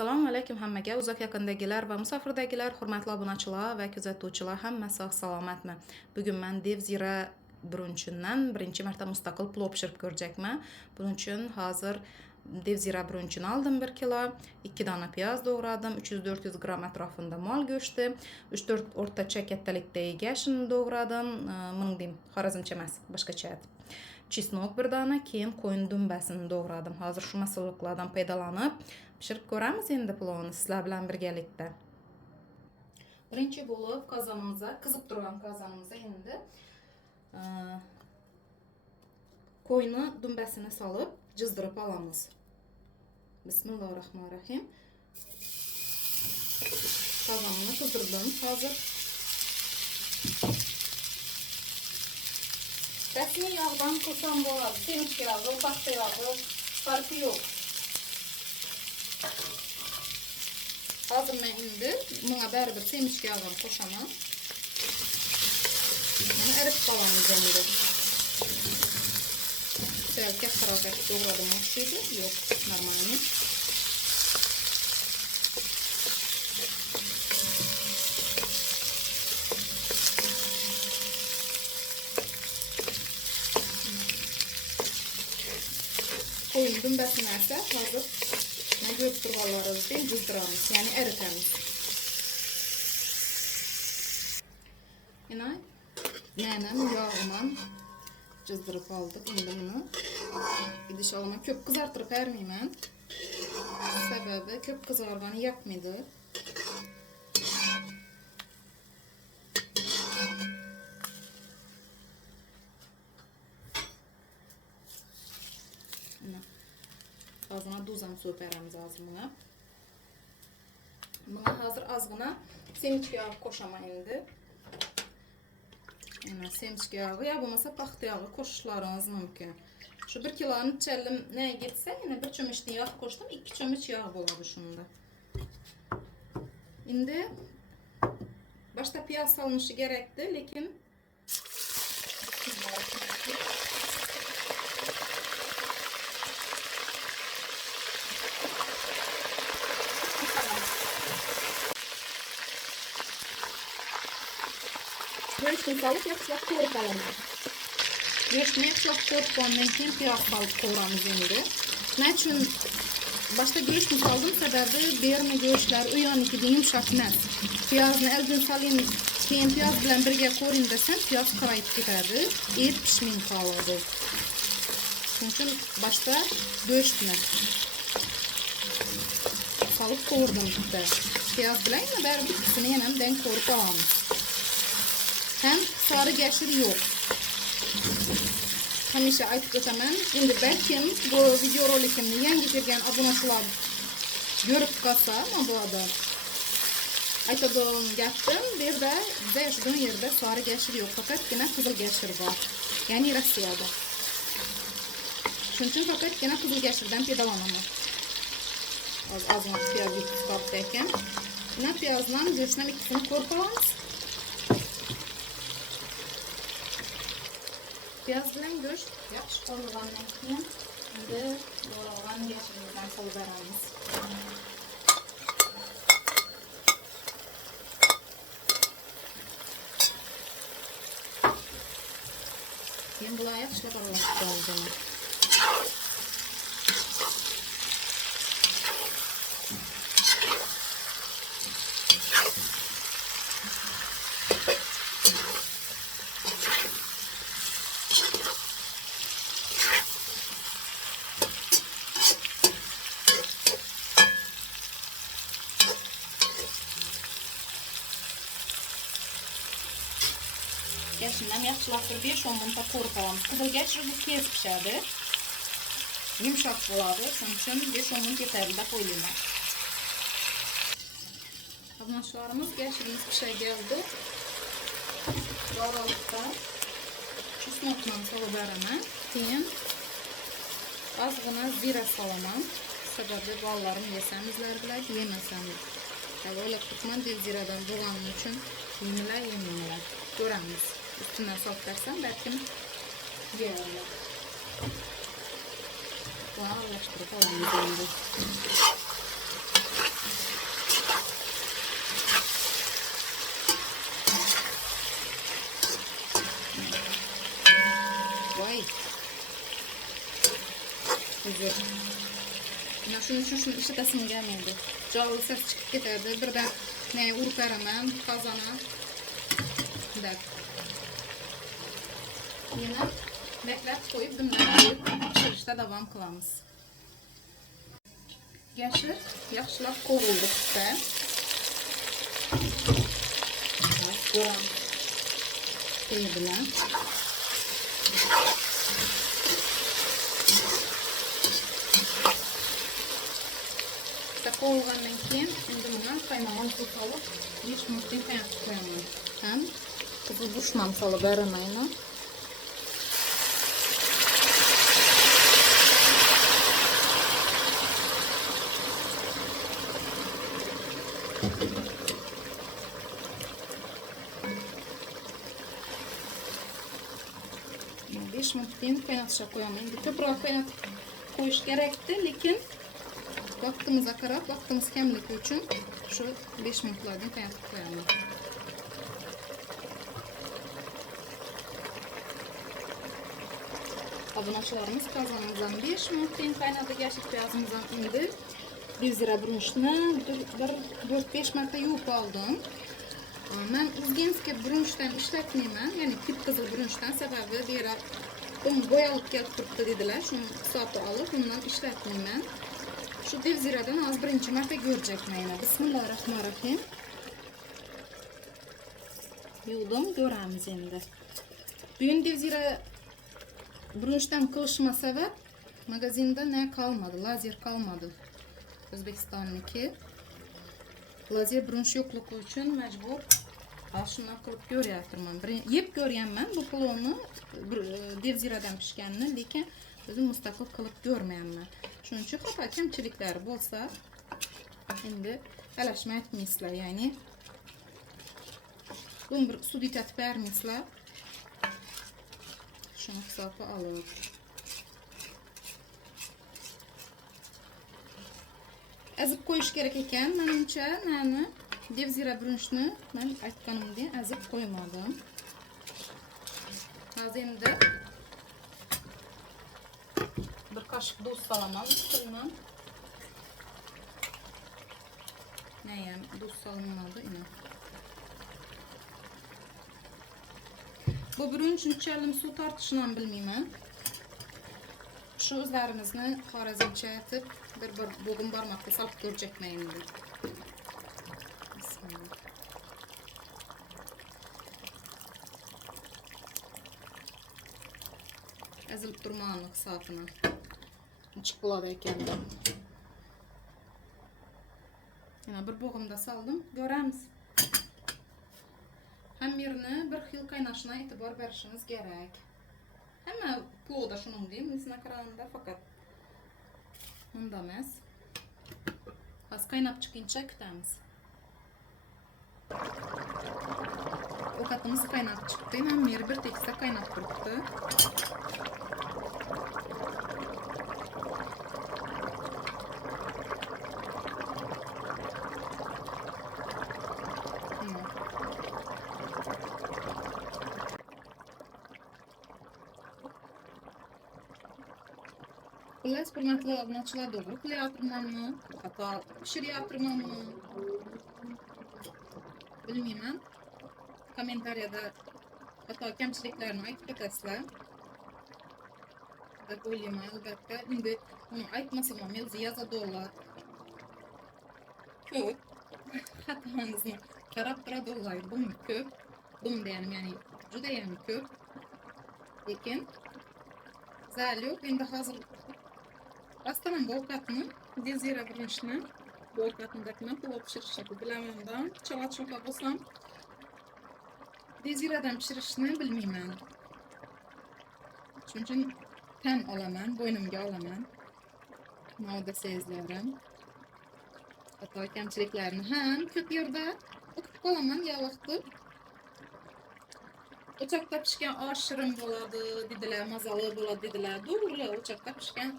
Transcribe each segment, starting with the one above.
Assalomu alaykum hammaga, uzoq yaqindagilar va musofirdagilar, hurmatli obunachilar va kuzatuvchilar, hammasi salomatmi? Bugun men Devzira brunchidan birinchi marta mustaqil plov pishirib ko'rjakman. Buning uchun hozir Devzira brunchini oldim 1 kilo, 2 dona piyoz doğradim, 300-400 gram atrofida mol go'shti, 3-4 o'rtacha kattalikda yashini doğradim. Ming deyim, xorazmcha emas, boshqacha. Чеснок 1 dona, keyin qo'yin dumbasini doğradim. Hozir shu masalliqlardan foydalanib pishirib ko'ramiz endi plovni sizlar bilan birgalikda. Birinchi bo'lib qozonimizga, qizib turgan qozonimizga endi qo'yni dumbasini solib jizdirib olamiz. Bismillahirrohmanirrohim. Qozonimni qizdirdim hozir. Rasmiy yog'dan qilsam bo'ladi, semizcha yog'i, paxta yog'i, farqi yo'q. Hozir men endi bunga baribir semizcha yog'ini qo'shaman. Buni eritib qolamiz endi. Sal kattaroq etib to'g'radim o'xshaydi. Yo'q, normalniy. Qo'yin dumbasini esa hozir men ko'rib turganlaringizdek jizdiramiz, ya'ni eritamiz. Mana yog'imni jizdirib oldik. Endi buni idish olaman. Ko'p qizartirib bermayman. Sababi ko'p qizargani yoqmaydi. Ozgina duz ham so'p beramiz hozir buna. Bunga hozir ozgina semizcha yog' qo'shaman endi. Mana semizcha yog'i yo bo'lmasa paxta yog'i qo'shishlaringiz mumkin. Shu 1 kiloni challim ne ketsa, yana 1 cho'michdan yog' qo'shdim, 2 cho'mich yog' bo'ladi shunda. Endi boshda piyoz solinishi kerakdi, lekin go'shtni solib yaxshilab ko'rib olaman. Go'shtni yaxshilab ko'rib olgandan keyin piyoz solib qo'yamiz endi. Men uchun boshda go'shtni soldim, sababi bu yerni go'shtlar u yoniki yumshoq emas. Piyozni oldin soling, keyin piyoz bilan birga qo'ring desam, piyoz qorayib ketadi, et pishmay qoladi. Shuning uchun boshda go'shtni solib qo'ydim bitta. Piyoz bilan baribir ikkisini yana ham ko'rib olamiz. Hem sarı geçir yok. Hamisha aytib o'taman. Endi balkim bu video rolikimni yangi ko'rgan obunachilar ko'rib qolsa, mana bu odam aytadigan gapim, bu yerda bizda yashagan yerda sarı geçir yo'q, faqatgina qizil geçir bor. Ya'ni Rossiyada. Shuning uchun faqatgina qizil geçirdan foydalanaman. Ozgina piyoz yutib qoldi ekan. Buni piyozdan go'shtni ikkisini ko'rib olamiz. Piyoz bilan go'sht yaxshi qovurilgandan keyin endi doğralgan yashinimizdan qo'yib beramiz. Keyin bular yaxshilab aralashtirib olamiz. Yashindan yaxshilab 5-10 minutda qo'rib olamiz. Qizil geçirni tez pishadi. Yumshoq bo'ladi. Shuning uchun 5-10 minut yetarli deb o'ylayman. Obunachilarimiz yashirimiz pishib keldi. Doğralikda chesnokni solib beraman. Keyin ozgina zira solaman. Sababi bolalarim yesamizlar bilan yemasam. O'ylab turibman, Devziradan bo'lganim uchun yemilar, yemaylar. Ko'ramiz. Üstünden solib bersam balkim yeyarlar. Bunu aralashtirib olamiz endi. Şunun için şunu işletesim gelmedi. Cağlı ses çıkıp giderdi. Birden ne urup veremem kazana. Der. Yine beklep koyup dümden koyup pişirişte devam kılamız. Geçir yaxşılab qovuruldukda qo'ram suvi bilan qovurilgandan keyin endi buni qaynagan suv solib 5 minutdan qaynatib qo'yaman. Ham qizil dushman solib beramayman. Beş minutdan kaynatışa koyaman. Endi ko'proq qaynatib qo'yish kerakdi, lekin vaqtimizga qarab, vaqtimiz kamligi uchun shu 5 minutlardan qaynatib qo'yaman. Obunachilarimiz qozonimizdan 5 minutdan qaynatib yashil piyozimizdan endi Devzira brunchni 4-5 marta yuvib oldim. Men uzgenskiy brunchdan ishlatmayman, ya'ni tip qizil brunchdan, sababi bera bo'yalib kelib turibdi dedilar. Shuni hisobga olib, bundan ishlatmayman. Shu Devziradan hozir birinchi marta ko'rjakman. Bismillahirrohmanirrohim. Yuvdim, ko'ramiz endi. Bugun Devzira brunchdan qilishma sabab magazinda ne qolmadi, lazer qolmadi. O'zbekistonniki lazer brunch yo'qligi uchun majbur shunday qilib ko'ryapman. Yeb ko'rganman bu plovni Devziradan pishganini, lekin o'zim mustaqil qilib ko'rmayapman. Shuning uchun xafa kamchiliklar bo'lsa, endi alashma aytmaysizlar, ya'ni buni bir sudit etib bermaysizlar. Shuni hisobga olib azib qo'yish kerak ekan. Menimcha nani Devzira brunchni men aytganimdek azib qo'ymadim. Hozir endi bir qoshiq tuz solaman üstüne. Neyem tuz solinmadi yine. Bu brunch unchalik suv tortishini bilmayman. Shu o'zlarimizni xorazmcha aytib bir bo'g'im barmoqqa solib ko'rjakman endi. Ezilib turmani hisobini chiqiladi ekan. Yana bir bo'g'imda soldim, ko'ramiz. Hammirni bir xil qaynashına e'tibor berishimiz kerak. Hamma plovda shuningdek, misna qaraganda faqat unda emas. Hozir qaynab chiqquncha kutamiz. Ovqatimiz qaynab chiqdi. Hammir bir tekisda qaynab turibdi. Xullas, hurmatli obunachilar, to'g'ri qilyapmanmi? Xato pishiryapmanmi? Bilmayman. Kommentariyada xato kamchiliklarni aytib ketasizlar. Deb o'ylayman, albatta. Endi uni aytmasam ham o'zi yozadilar. Ko'p xatoingizni qarab turadilar. Bu ko'p. Bunda ya'ni juda ham ko'p. Lekin zal yo'q. Endi hozir Aslında bu ovqatni Devzira brunchni bu ovqatni dakman plov pishirishni bilaman. Chala-choqa bo'lsam Devziradan pishirishni bilmayman. Shuning uchun tan olaman, bo'ynimga olaman. Navda sezlarim. Hatto kamchiliklarni ham ko'p yerda o'qib qolaman ya vaqti. O'choqda pishgan osh shirin bo'ladi dedilar, mazali bo'ladi dedilar. To'g'ri, o'choqda pishgan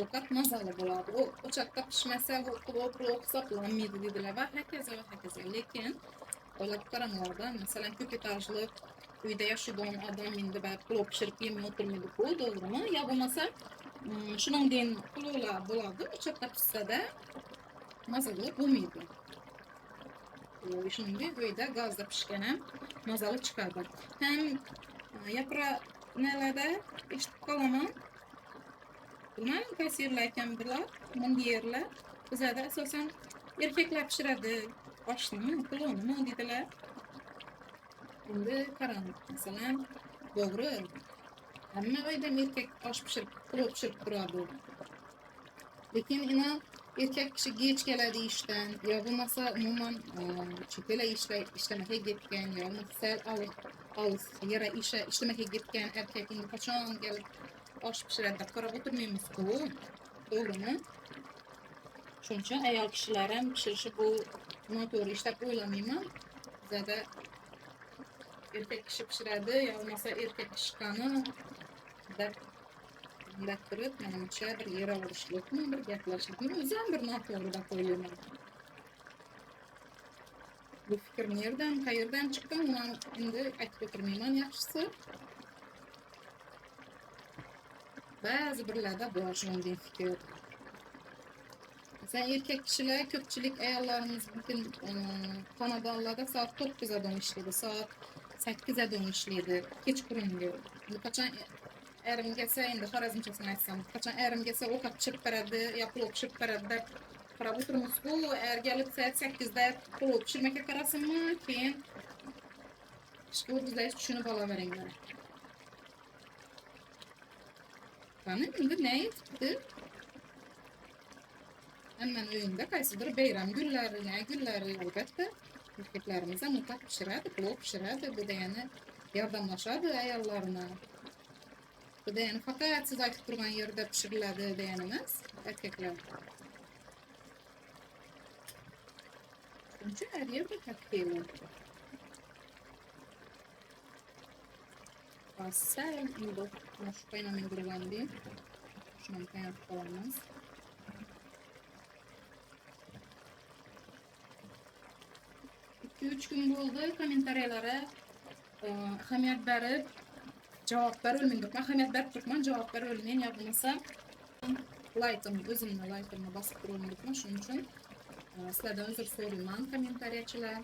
ovqat mazali bo'ladi. O o'choqda pishmasa plov hisoblanmaydi dedilar va hokazo va hokazo. Lekin o'ylab qaranglarda, masalan, ko'p etajli uyda yashagan odam endi plov pishirib yemay o'tirmaydi-ku, to'g'rimi? Ya bo'lmasa Shuningdek, quluplar bo'ladi, o'choqda pishsa-da mazali bo'lmaydi. Shuningdek, uyda gazda pishgan ham mazali chiqadi. Ham yaproq nelarda eshitib qolaman. Bilmadim, qaysi yerlar ekan bular, bunday yerlar. Bizada asosan erkaklar pishiradi oshni, qulupni deydilar. Endi qarang, masalan, to'g'ri, hamma uyda erkak osh pishirib, qulup pishirib turadi. Lekin ina erkak kishi kech keladi ishdan, yo bo'lmasa umuman chet el ishlamaga ketgan, yo sal olis yera ishlamaga ketgan erkak endi qachon kelib osh pishiradi deb qarab o'tirmaymiz-ku, to'g'rimi? Shuning uchun ayol kishilar ham pishirishi bu noto'g'ri ish deb o'ylamayman. Bizada erkak kishi pishiradi, yo bo'lmasa erkak pishqani deb turib, menimcha bir yera olishlikmi, bir gaplashishlikmi, o'zim bir noto'g'ri deb o'ylayman. Bu fikr qayerdan chiqqan, uni endi aytib o'tirmayman, yaxshisi. Ba'zi birlarda bor shunday fikr. Masalan, erkak kishilar, ko'pchilik ayollarimiz butun xonadonlarda soat 9 dan ishlaydi, soat 8 dan ishlaydi, kechqurungi. Qachon erim kelsa, endi xorazmchasini aytsam, qachon erim kelsa ovqat pishirib beradi, yo qulupni pishirib beradi deb qarab o'tirmiz-ku, kelib soat 8da qulupni pishirmaka qarasinmi, keyin ishga o'tizlaysiz tushunib olaveringlar. Qani, endi ne aytibdi? Hammaning uyida qaysidir bayram gullari albatta erkaklarimiz ham ovqat pishiradi, qulup pishiradi, bu degani yordamlashadi ayollarni. Bu degani faqat siz aytib turgan yerda pishiriladi degani emas, erkaklar. Shuncha har yerda taqdirlar. Asal endi shu qaynamin turgandi. Shuni qaynatib qolamiz. 2-3 kun bo'ldi, kommentariyalara ahamiyat berib javob berilmaydi. Ahamiyat berib turibman, javob berilmaydi, yo bo'lmasa laytimni bosib turolmayman. Shuning uchun sizlardan uzr so'rayman, kommentariyachilar,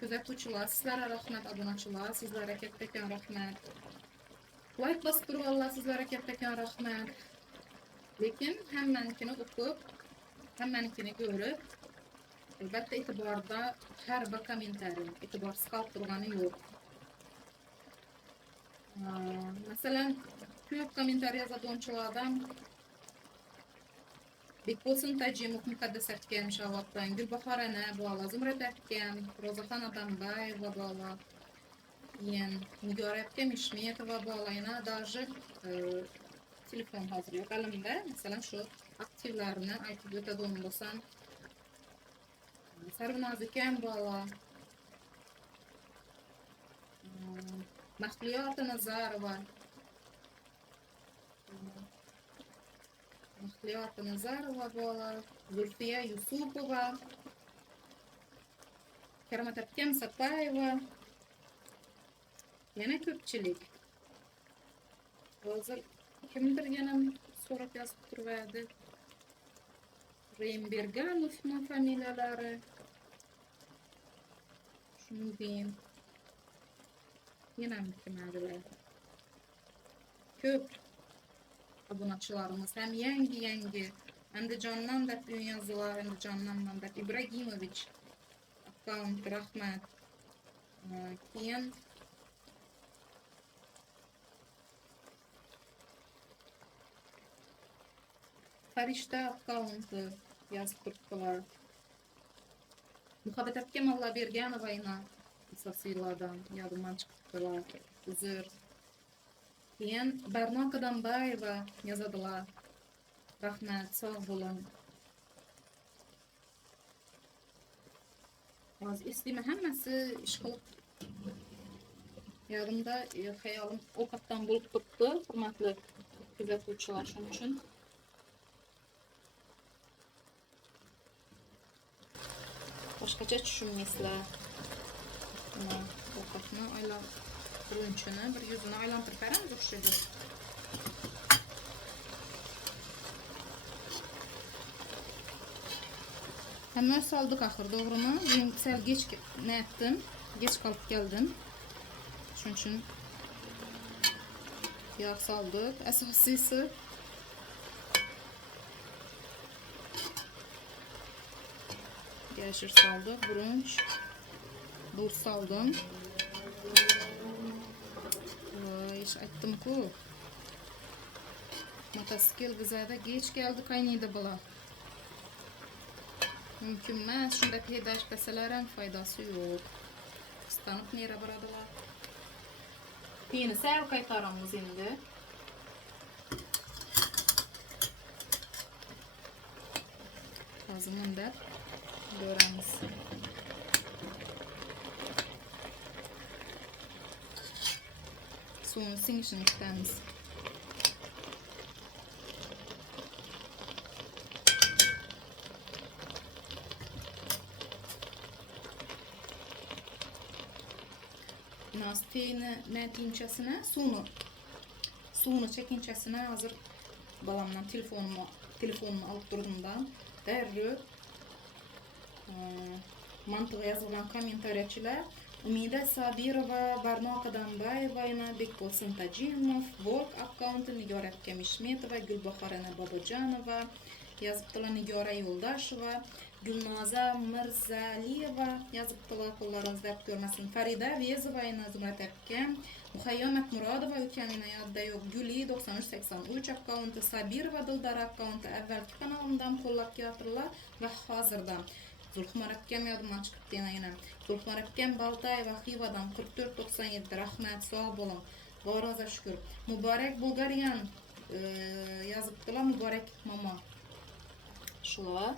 kuzatuvchilar, sizlarga rahmat, obunachilar, sizlarga katta rahmat. Like bosib turganlar, sizlarga katta rahmat. Lekin hammanikini o'qib, hammanikini ko'rib, albatta e'tiborda har bir kommentariy e'tiborsiz qolib turgani yo'q. Masalan, ko'p kommentariy yozadiganlardan Bekbo'lsin Tajimov, Muqaddas Akam, Shavotdan, Gulbahor ana bola, Zumrat akam, Ro'zaxon Adambayeva bola, keyin Nigora akam, Ishmetova bola, yana даже telefon hozir yo'q elimda. Masalan, shu aktivlarni aytib o'tadigan bo'lsam, Sarvinoz akam bola, Mahliyo Nazarova, bola, Zulfiya Yusupova, Karamat akam Sapayeva, yana ko'pchilik. Hozir kimdir yana so'rab yozib turibdi. Reymberganovmi familiyalari. Shuningdek, yana kimlardir. Ko'p obunachilarimiz ham yangi Andijondan deb yozdilar, Andijondan deb Ibragimovich akkaunt, rahmat. Keyin Farishta akkaunti yozib turibdilar. Muhabbat akam Alloh berganova yana asosiylardan yodimdan chiqibdilar. Uzr. Keyin Barnoq Adambayeva yozadilar. Rahmat, sog' bo'ling. Hozir eslayman, hammasi ish qilib yodimda, xayolim ovqatdan bo'lib turibdi, hurmatli kuzatuvchilar, shuning uchun boshqacha tushunmaysizlar. Ovqatni birinchini bir yuzini aylantirib beramiz o'xshaydi. Həmmə saldık axır, doğrumu? Bugün sel geç nə etdim? Geç qalıb gəldim. Şunun üçün yağ saldık. Əsasısı Gəşir saldık, brunch, duz saldım. Vay, iş ettim ku. Motosikl bize de geç geldi, kaynaydı bula. Mümkünməz, şunda peydaş bəsələrin faydası yok. Istanıb nere baradılar. Yeni sel kaytarımız indi. Lazımın da görəmiz. Suyun sinişini istəmiz. Nasteyini mətinçəsinə suyunu çəkinçəsinə hazır balamdan telefonumu alıp durduğumdan dərrü mantığı yazılan komentariyçiler Umida Sabirova, Barno Kadambayeva, Bekbol Santacimov, Volk akkauntı Nigora Kemişmetova, Gülbahorana Babacanova, yazıptılar Nigora Yoldaşova, Gülnaza Mirzaliyeva, yazıptılar kollarınızda hep görmesin. Farida Vezova, Zümrat Epkem, Muhayyamet Muradova, ülkemin ayadda yok. Güli 9383 akkauntı, Sabirova Dildar akkauntı, evvelki kanalımdan kollak yatırlar ve hazırda. Zulhumar Epkem yadımdan çıkıp dene yine. Zulhumar Epkem Baltayeva Xiva'dan 4497 rahmet sağ olun. Varınıza şükür. Mübarek Bulgaryan yazıptılar Mübarek Mama. Şula.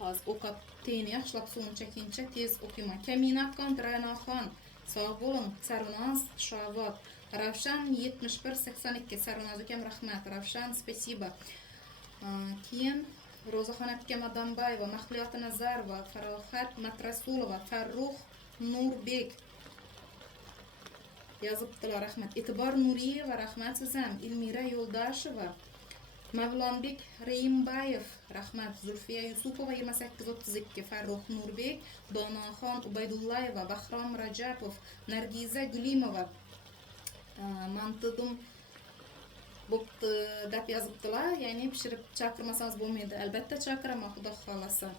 Az okat teyni yaşlap suyunu çekince tez okuyma. Kemin akkant Rayna Xan. Sağ olun. Sarunaz Şavat. Ravşan 7182. Sarunaz ökem rahmet. Ravşan spasiba. Kiyen Rozaxon Epkem Adambayeva, Mahliyat Nazarova, Farohat Matrasulova, Farruh Nurbek yazıptılar rahmet. Etibar Nuriyeva rahmet sizem. İlmira Yoldaşova, Mavlonbek Reimbayev rahmet. Zulfiya Yusupova 2832, Farruh Nurbek, Donaxon Ubaydullayeva, Bahram Rajapov, Nargiza Gulimova, Mantıdım Boptu dep yazıptılar. Yani pişirip çakırmasanız bulmaydı. Elbette çakırama Xudo xolasa.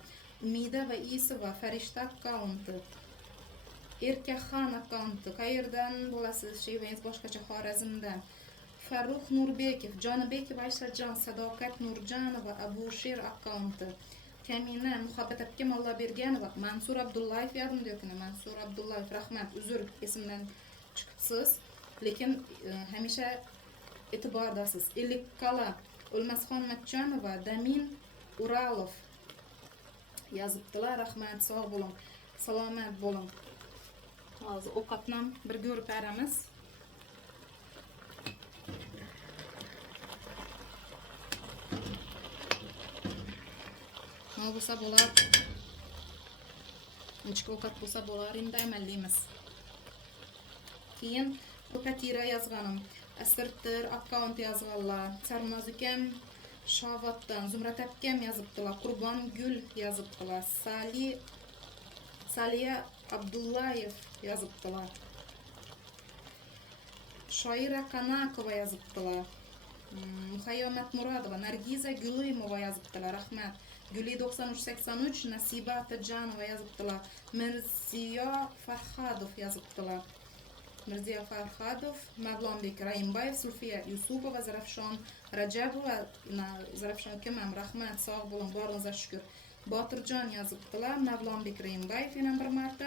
Umida ve İsova, Farishta akkauntı, Erkakxon akkauntı, qayerdan bo'lasiz? Sheyvangiz boshqacha Xorazmdan. Farruh Nurbekev, Jonibekov Ayshajon, Sadoqat Nurjanova, Abusher akkauntı, Kamina Muhabbat Epkem Alloberganova, Mansur Abdullayev yadimda yo'qini. Mansur Abdullayev rahmat, uzr esimdan chiqibsiz. Lekin hamisha etibordasiz. Ilikkala O'lmasxon Matchonova, Damin Uralov yazıptılar. Rahmat, sağ olun. Salomat bo'lin. Hozir ovqatdan bir ko'rib beramiz. Nima bo'lsa bo'lar. Nechta ovqat bo'lsa bo'lar, endi amallaymiz. Keyin Katira yazganim. Asirtir akkaunt yazganlar. Sarmaz ukem Şavatdan, Zümrat Epkem yazıptılar. Qurban Gül yazıptılar. Saliya Abdullayev yazıptılar. Şaira Kanakova yazıptılar. Muhayyamet Muradova, Nargiza Gülimova yazıptılar. Rahmet. Güli 9383, Nasiba Atacanova yazıptılar. Mirziya Farhadov yazıptılar. Mirziya Farhadov, Mavlonbek Raimbayev, Sulfiya Yusupova, Zarafshon Rajabova, Zarafshon kimam rahmat, sağ olun, barınıza şükür. Batırcan yazıptılar. Mavlonbek Raimbayev yana bir marta.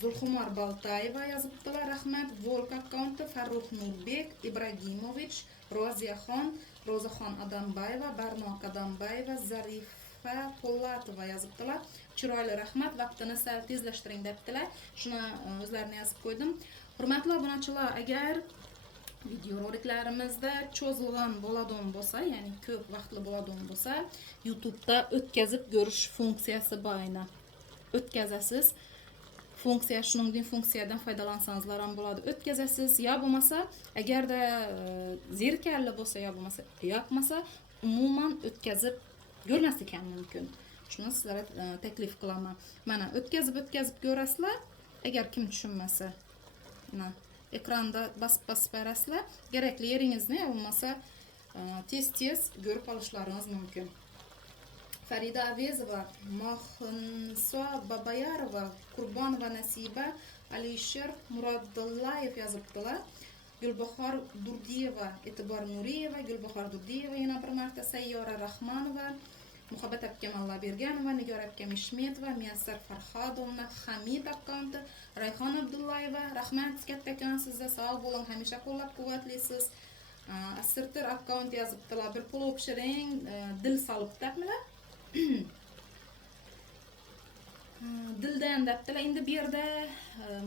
Zulhumar Baltayeva yazıptılar. Rahmat. Volk akkauntı Farruh Nurbek Ibragimovic, Rozaxon Adambayeva, Barno Adambayeva, Zarifa Pollatova yazıptılar. Chiroyli rahmat, vaqtini sal tezlashtiring debdilar. Shuni o'zlarini yozib qo'ydim. Hurmatli obunachilar, agar videoroliklarımızda cho'zilgan bo'ladigan bo'lsa, ya'ni ko'p vaqtli bo'ladigan bo'lsa, YouTube'da o'tkazib ko'rish funksiyasi borina. O'tkazasiz. Funksiya shuningdek funksiyadan foydalansangizlar ham bo'ladi. O'tkazasiz, yo bo'lmasa, agarda zerikarli bo'lsa, yo bo'lmasa, yoqmasa, umuman o'tkazib görməslik ham mümkün. Şunu sizlərə təklif qilaman. Mana o'tkazib görəsizlər. Əgər kim tushunmasa, ekranda basıb berəsizlər. Gerekli yeringizni olmasa tez görüp alışlarınız mümkün. Farida Avezova, Mahınsa Babayarova, Qurbanova Nasiba, Alişer Muradullayev yazıbdılar. Gulbahar Durdiyeva, Etibar Nuriyeva, Gulbahar Durdiyeva, yana bir marta Sayyora Rahmanova, Muhabbat Abkam Allaberganova, Nigor Abkam Ishmetova, Miyassar Farhodovna, Hamid akkauntı, Rayhon Abdullayeva, rahmat kattakon sizga, sog' bo'ling, hamisha qo'llab-quvvatlisiz. Asirtir akkaunt yazıbdılar. Bir pulov pishiring, dil solib debdilar. Dildan debdilar. Endi bu yerda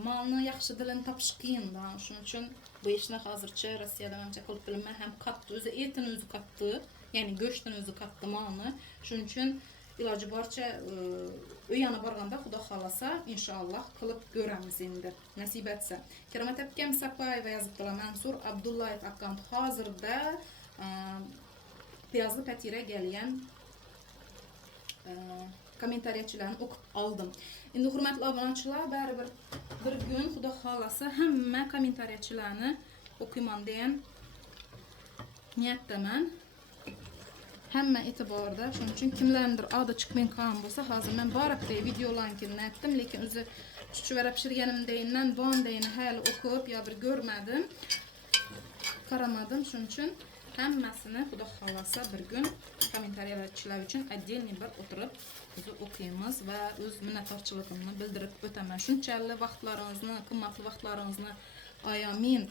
molni yaxshi dilini topish qiyin-da. Shuning uchun bu ishni hozircha Rossiyada menimcha qilib bilmayman. Ham qattiq, o'zi etini o'zi qattiq, ya'ni go'shtini o'zi qattiq molni. Shuning uchun iloji boricha u yana borganda xudo xolasa inshaalloh qilib ko'ramiz endi nasib etsa. Karomat Abkam Sapayeva yozibdilar. Mansur Abdullayev akkaunt hozirda piyozli patira kelgan kommentariyachilarni o'qib oldim. Endi hurmatli obunachilar, baribir bir kun xudo xolasa hamma kommentariyachilarni o'qiyman degan niyatdaman. Hamma e'tiborda. Shuning uchun kimlarnidir adi chiqmay qolgan bo'lsa, hozir men boribdi videolankini aytdim, lekin o'zi chuchvara pishirganimdan bondayni hali o'qib yo bir ko'rmadim, qaramadim. Shuning uchun hammasini xudo xolasa bir kun kommentariyachilar uchun отдельный bir o'tirib o'zi o'qiymiz va o'z minnatdorchiligimni bildirib o'taman. Shunchalik vaqtlaringizni, qimmatli vaqtlaringizni ayomin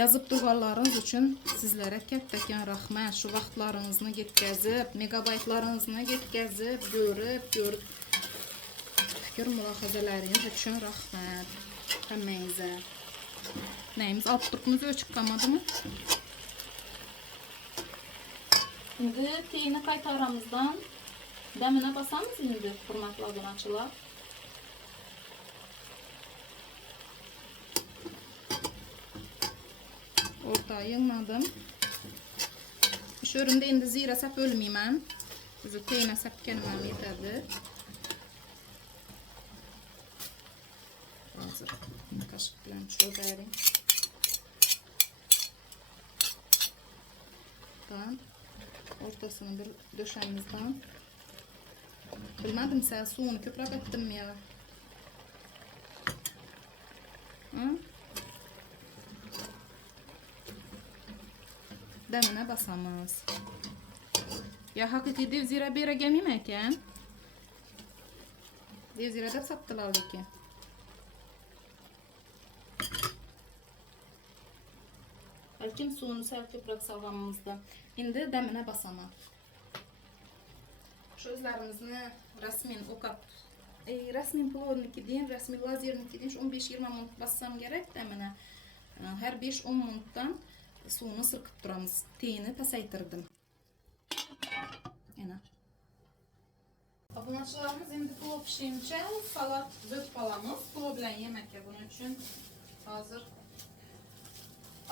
yazıp turganlarınız üçün sizlərə kattakon rahmat. Şu vaqtlarınızı yetkazib, megabaytlarınızı yetkazib, görüb fikir mulohazalarınız üçün rahmat. Hammangizə. Nəyimiz alıb turqumuz o'chib qolmadimi? Endi teyini qaytaramızdan damına basamiz endi, hurmatli obunachilar. Ortaya yığmadım. Şu üründe endi zira sap ölmeyman. Bizi teyine sapkenmem yeterli. Hazır. Kaşık bilen şöyle vereyim. Ortasını bir döşemizden. Bilmedim sen suyunu köprak ettim ya. Hı? Demine basamız. Ya hakiki dev zira bera gelmeyeyim eken. Dev zira da sattılar ki. Belki suyunu sel köprak salgamımızda. Şimdi demine basama. Şu özlerimizni resmin okap. Resmin plovniki deyin, resmin lazerniki deyin. 15-20 minut bassam gerek demine. Her 5-10 minuttan suyunu sırkıp duramız. Teyini pasaytırdım. Yana. Obunachilarimiz endi plov pishirguncha salat zötüp olamiz. Plov bilan yemakka buning uchun hozir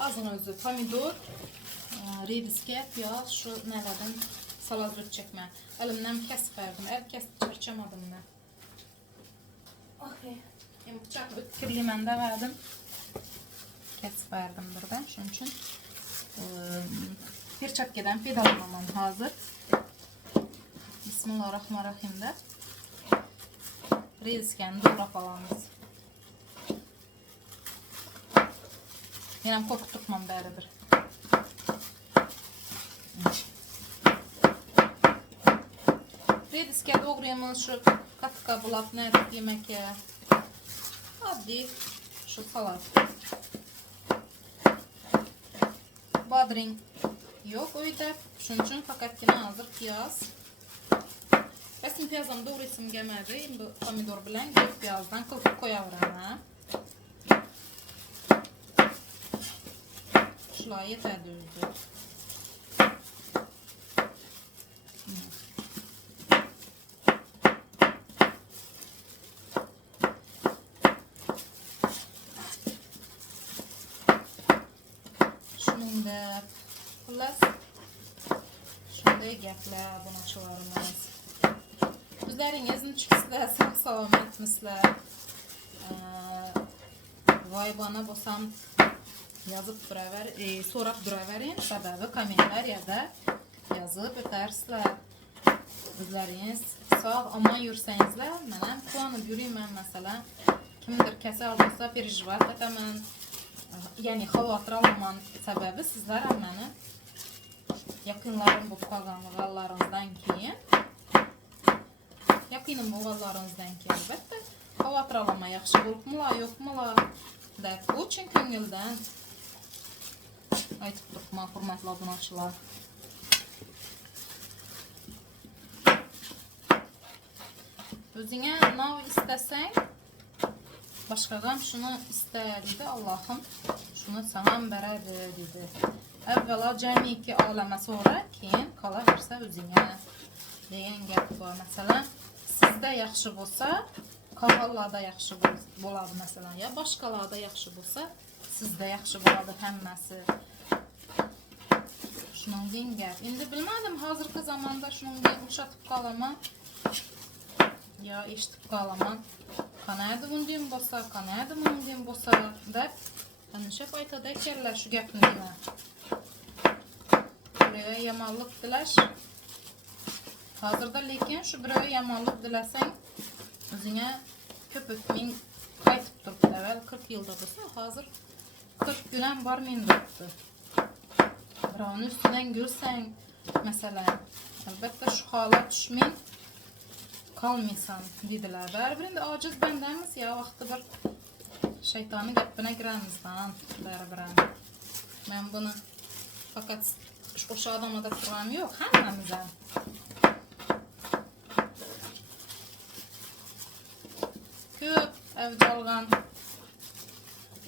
ozgina o'zi pomidor, rediska, piyoz, shu nalardan salat zötüpman. Elimdan kesib berdim. Kesib charchamadim men. Okay. Endi bıçakni o'tkirlayman dedim. Kesib berdim birdan. Shuning uchun perchapkadan pedalamaman hozir. Bismillahirrahmanirrahim de rediskani doğrab olamiz. Men ham qo'rqib turibman baribir. Rediska doğrayamiz, shu katka bulab yemakka. Oddiy shu salat. Badring yo'q uyda. Shuning uchun faqatgina hozir piyoz. Rasm piyozdan doğraysam gelmedi. Bu pomidor bilan piyozdan qilib qo'yaveraman. Shular yetadi o'zi. Shuningdek, xullas gaplar obunachilarimiz. O'zlaringiz nechukisizlar, sog' salomatmisizlar? Voy bana bo'lsam yozib turaver, so'rab turavering, sababi kommentariyada yozib o'tarsizlar. O'zlaringiz sog' omon yursangizlar, men ham quvonib yurayman. Masalan, kimdir kasal bo'lsa perejivат etaman. Ya'ni xavotir olaman. Sababi sizlar ham meni yaqinlarim bo'lib qolganlaringizdan keyin, yaqinim bo'lganlaringizdan keyin albatta xavotir olaman. Yaxshi bo'libmilar, yo'qmilar deb o'chin ko'ngildan aytib turibman, hurmatli obunachilar. O'zingga nav istasang, boshqaga shuni ista dedi Allohim. Shuni sana beradi dedi. Avvalo jamiki olama so'ra, keyin qolaversa o'zingga degan gap bor. Masalan, sizda yaxshi bo'lsa, qolganlarda yaxshi bo'ladi masalan, ya boshqalarda yaxshi bo'lsa, sizda yaxshi bo'ladi hammasi. Shuningdek gap. Endi bilmadim, hozirgi zamonda shuningdek o'xshatib qolaman. Ya eshitib qolaman. Qanaydi bunday bo'lsa, qanaydi bunday bo'lsa deb hamisha aytadi ekanlar shu gapni. Birovga yomonlik tilash. Hozirda lekin shu birovga yomonlik tilasang, o'zingga ko'p o'tming qaytib turibdi. Avval 40 yilda bo'lsa, hozir 40 kun ham bormaydi debdi. Birovni ustidan gulsang, masalan, albatta shu holat tushmang, qolmaysan dedilar. Baribir endi ojiz bandamiz, ya vaqti bir shaytonni gapini kiramizdan baribir. Men buni faqat o'sha odamlarda turgan yo'q, hammamiz ham. Ko'p avjalgan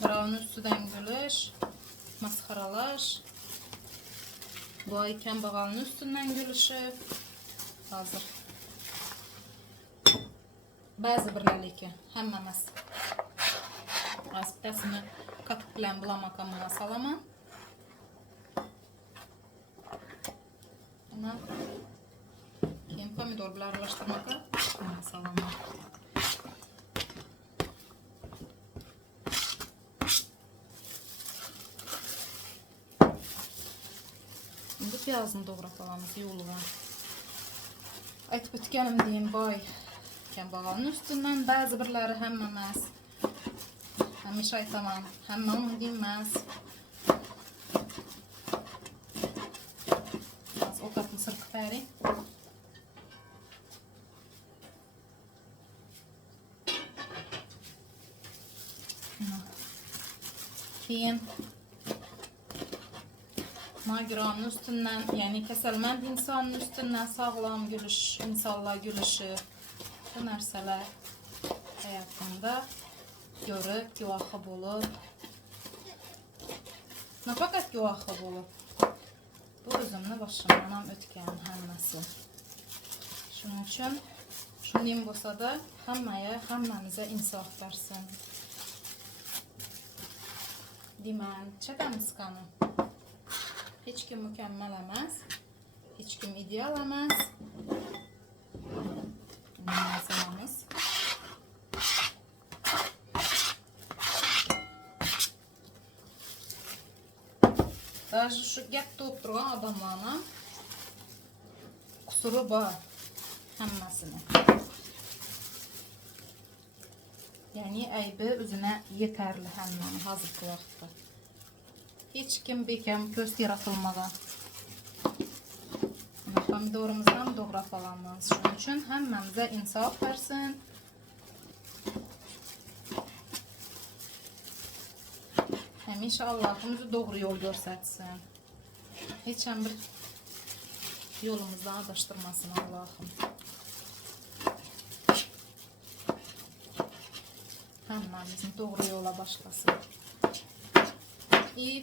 birovni ustidan kulish, masxaralash, boy kambag'alni ustidan kulishi hozir ba'zi birlar lekin hamma emas. Bittasini qatiq bilan bulamakamga solaman. Ana keyin pomidor bilan aralashtirmoqqa solaman. Endi piyozni to'g'rab olamiz yo'lgan. Aytib o'tganimdek boy kambag'alni ustidan ba'zi birlari hamma emas. Hamisha aytaman, hamma unday emas. Ovqatni sirqib bering. Keyin nogironning ustidan, ya'ni kasalmand insonning ustidan sog'lom gulish, insonlar gulishi, bu narsalar hayotimda ko'rib, guvohi bo'lib, nafaqat guvohi bo'lib, bu o'zimni boshimdan ham o'tgan hammasi. Shuning uchun shunday bo'lsa-da, hammamizga insof bersin. Deyman, chatamiz qani. Hech kim mukammal emas, hech kim ideal emas. Narsamiz. Даже shu gapda o'tirgan odamlarning qusuri bor hammasini. Ya'ni aybi o'zina yetarli hammani hozirgi vaqtda. Hech kim bekam ko'z yaratilmagan. Pomidorimizni ham to'g'rab olamiz. Shuning uchun hammamizga insof bersin. Hamisha Allohimiz to'g'ri yo'l ko'rsatsin. Hech ham bir yo'limizdan adashtirmasin Allohim. Hammamizni to'g'ri yo'lga boshlasin.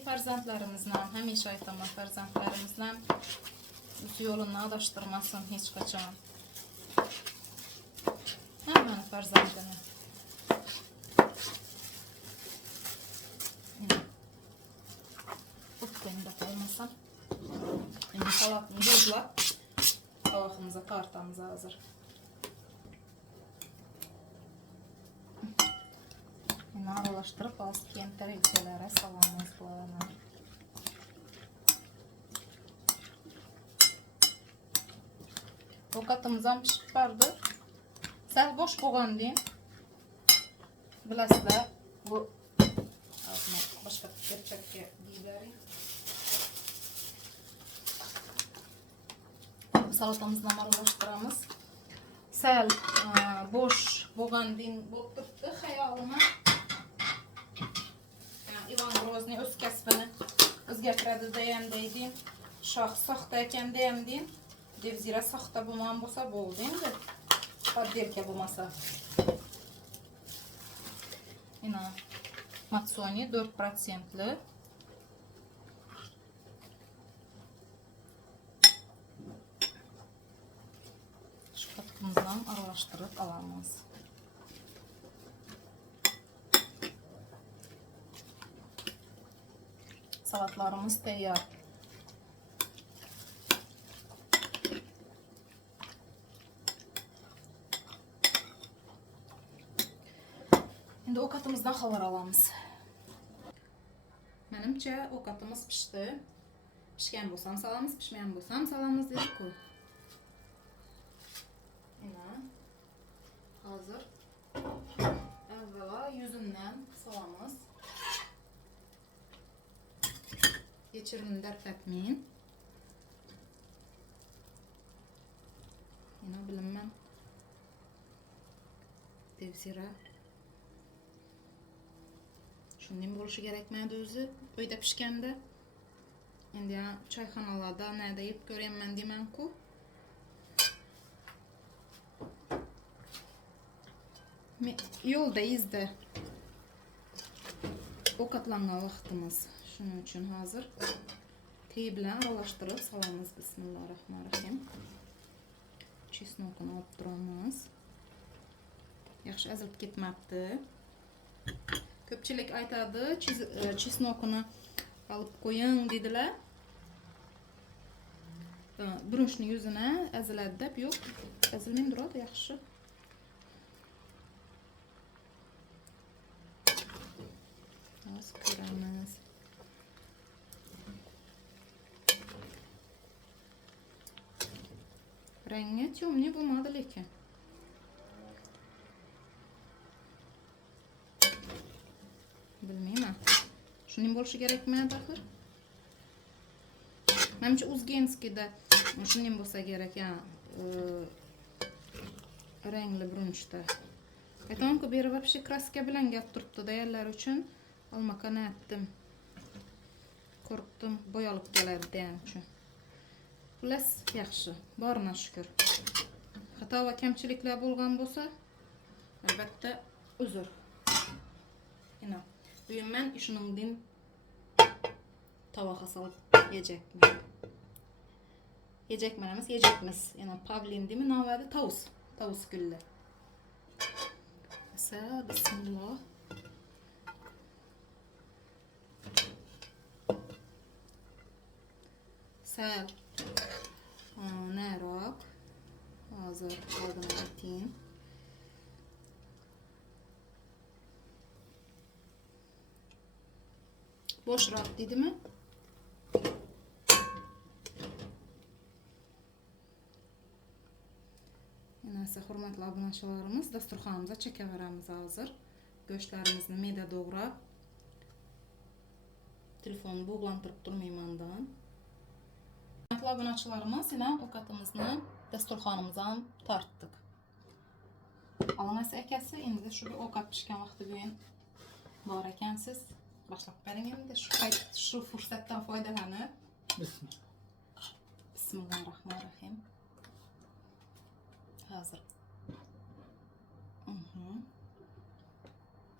Farzandlarimizni ham hamisha aytaman, farzandlarimizni ham o'z yo'lini adashtirmasin hech qachon. Hammani farzandini. O'tganda qolmasam. Endi salatni yozlab tabağımıza tartamız hazır. Yine aralaştırıp az keyin tarelkalara salamiz bilan. Ovqatimiz ham pishib bardi. Sal bo'sh bo'lgandan bilasizlar, bu boshqa kepchakka deyiladi. Salatamizni ham aralashtiramiz. Sal bo'sh bo'lgandan bo'lib turibdi xayolima. Ivan Grozniy o'z kasbini o'zgartiradi degandaydi. Shoh soxta ekan degandin. Devzira soxta bo'lmagan bo'lsa bo'ldi endi. Poddelka bo'lmasa. Mana Matsoni 4%li. Shu qatimizni ham aralashtirib olamiz. Salatlarımız tayyor. Endi ovqatimizdan xabar olamiz. Menimcha ovqatimiz pishdi. Pishgan bo'lsam salamiz, pishmagan bo'lsam salamiz dedik-ku. Mana hozir avvalo yuzidan solamiz. Geçirimini darfatmayın. Yine bilinmem. Devzira. Shundan bo'lishi kerakmadi o'zi. Uyda pishganda. Endi choyxonalarda nada yeb ko'rayman deyman-ku. Yo'lda izda ovqatlangan vaqtimiz. Shuning uchun hozir tey bilan aralashtirib solamiz. Bismillahirrohmanirrohim. Chesnokni olib turamiz. Yaxshi azilib ketmabdi. Ko'pchilik aytadi, chesnokni olib qo'ying dedilar. Brunchni yuzini aziladi deb, yo'q, azilmaydi, turadi yaxshi. Hozir ko'ramiz. Rengi temniy bo'lmadi lekin. Bilmayman. Shuning bo'lishi kerakmi axir? Menimcha Uzgenskida shunday bo'lsa kerak, rangli brunchda. Aytaman-ku, beri вообще kraska bilan gap turibdi deganlar uchun olmakan aytdim. Qo'rqdim, bo'yalib keladi degan uchun. Xullas, yaxshi, borina shukr. Xato va kamchiliklar bo'lgan bo'lsa, albatta uzr. Mana bugun men shuningdek tovoqqa solib yeyecekman. Yiyecekman emas, yiyecekmiz. Yana pavlin deymi, navadi tavus gulli. Bismillah. Sal nariroq. Hozir oldin aytayim. Bo'shroq deydimi? Neyse, hurmatli obunachilarimiz, dasturxonimizga chekaveramiz hozir. Go'shtlarimizni meda doğrab. Telefonni bog'lantirib turmaymandan. Hurmatli obunachilarimiz, yana ovqatimizni dasturxonimizdan tortdik. Alınası akasi, endi shu ovqat pishgan vaqti bugun bor ekansiz. Boshlab bering endi shu fursatdan foydalanib. Bismillahirrohmanirrohim. Hazır.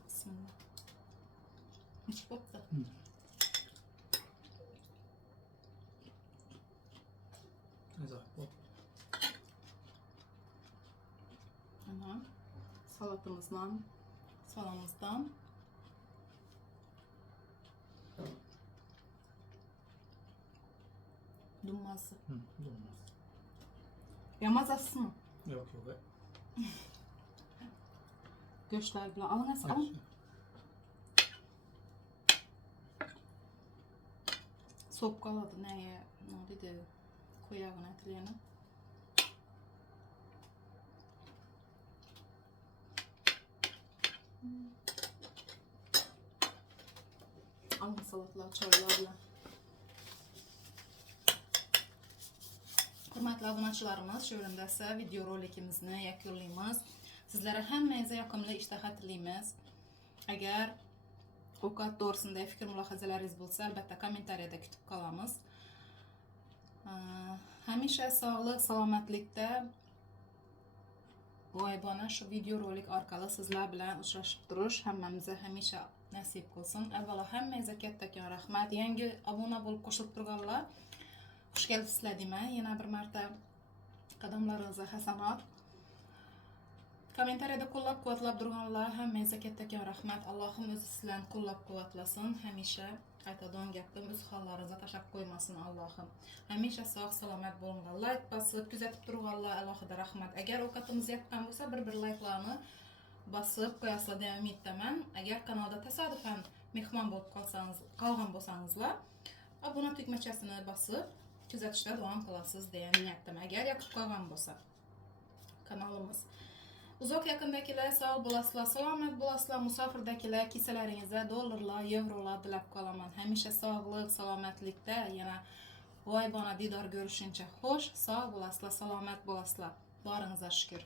Bismillah. Hiç koptu. Güzel. Salamımızdan Dumması. Dolması. Yamazasın. Yok yok. Göçler bilen alınız al. Yaxşı. Soğuk kaladı neye? Ne dedi? Koyağın etliyeni. Alın salatlar, çaylar bilen. Hörmətli abunəçilərimiz, şöhrəmdəsə video rolikimizni yakunlaymiz. Sizlərə həmmənizə yoqimli iştaha tilaymiz. Əgər ovqat doğrusunda fikir mülaxizələriniz bolsa, əlbəttə kommentariyada kütüb qalamiz. Həmişə sağlıq, salamatlikdə bu aybana şu video rolik orqali sizlər bilan uchrashib turish hammamizə həmişə nasib qilsin. Avvalo hammangizga kattakon rahmat. Yangi obuna bo'lib qo'shilib turganlar xush kelibsizlar deyman. Yana bir marta qadamlaringizga hasanat. Kommentariyada qo'llab-quvvatlab turganlar hammangizga kattakon rahmat. Allohim o'zi sizlarni qo'llab-quvvatlasin. Hamisha aytadigan gapim o'z hollaringizga tashab qo'ymasin Allohim. Hamisha sog' salomat bo'linglar. Like bosib kuzatib turganlar alohida rahmat. Agar ovqatimiz yoqqan bo'lsa, bir like'larni bosib qo'yasizlar deya umid qilaman. Agar kanalda tasodifan mehmon bo'lib qolgan bo'lsangizlar, obuna tugmachasini bosib kuzatishda davom qilasiz deya niyatdaman. Agar yoqib qolgan bo'lsa kanalimiz. Uzoq yaqindagilar sog' bo'lasizlar, salomat bo'lasizlar, musofirdagilar kisalaringizda dollarlar, yevrolar tilab qolaman. Hamisha sog'lik, salomatlikda yana voybona didor ko'rishuncha xo'sh, sog' bo'lasizlar, salomat bo'lasizlar. Boringizga shukr.